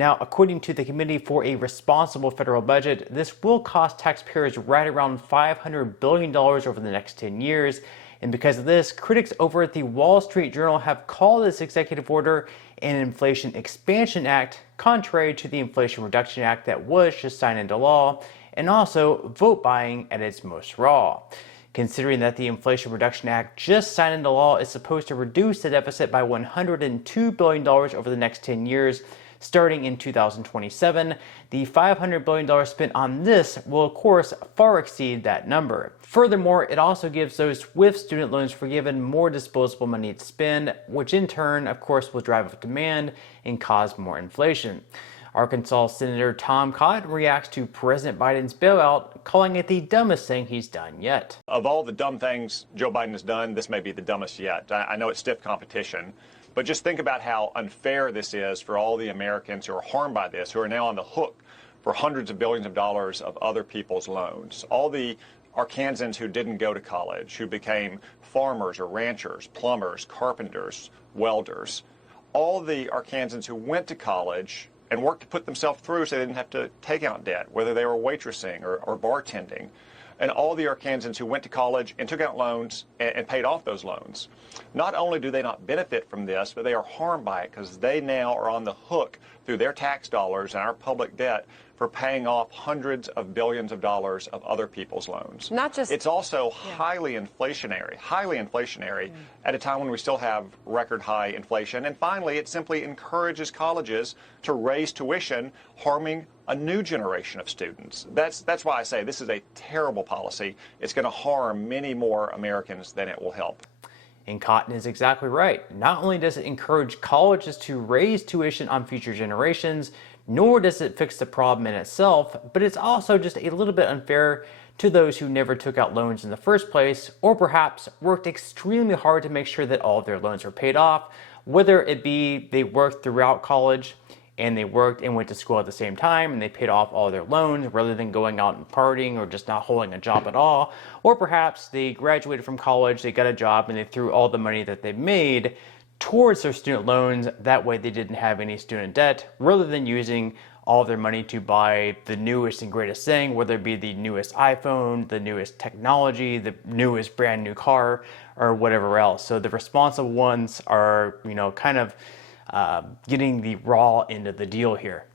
Now, according to the Committee for a Responsible Federal Budget, this will cost taxpayers right around $500 billion over the next 10 years. And because of this, critics over at the Wall Street Journal have called this executive order an Inflation Expansion Act, contrary to the Inflation Reduction Act that was just signed into law, and also vote buying at its most raw. Considering that the Inflation Reduction Act just signed into law is supposed to reduce the deficit by $102 billion over the next 10 years, starting in 2027, the $500 billion spent on this will of course far exceed that number. Furthermore, it also gives those with student loans forgiven more disposable money to spend, which in turn of course will drive up demand and cause more inflation. Arkansas Senator Tom Cotton reacts to President Biden's bailout, calling it the dumbest thing he's done yet. Of all the dumb things Joe Biden has done, this may be the dumbest yet. I know it's stiff competition, but just think about how unfair this is for all the Americans who are harmed by this, who are now on the hook for hundreds of billions of dollars of other people's loans. All the Arkansans who didn't go to college, who became farmers or ranchers, plumbers, carpenters, welders. All the Arkansans who went to college and worked to put themselves through so they didn't have to take out debt, whether they were waitressing or bartending. And all the Arkansans who went to college and took out loans and paid off those loans. Not only do they not benefit from this, but they are harmed by it because they now are on the hook through their tax dollars and our public debt for paying off hundreds of billions of dollars of other people's loans. Not just, it's also highly inflationary at a time when we still have record high inflation. And finally, it simply encourages colleges to raise tuition, harming a new generation of students. That's why I say this is a terrible policy. It's going to harm many more Americans than it will help. And Cotton is exactly right. Not only does it encourage colleges to raise tuition on future generations, nor does it fix the problem in itself, but it's also just a little bit unfair to those who never took out loans in the first place, or perhaps worked extremely hard to make sure that all of their loans are paid off, whether it be they worked throughout college and they worked and went to school at the same time and they paid off all their loans rather than going out and partying or just not holding a job at all. Or perhaps they graduated from college, they got a job, and they threw all the money that they made towards their student loans. That way they didn't have any student debt, rather than using all of their money to buy the newest and greatest thing, whether it be the newest iPhone, the newest technology, the newest brand new car, or whatever else. So the responsible ones are, kind of getting the raw end of the deal here.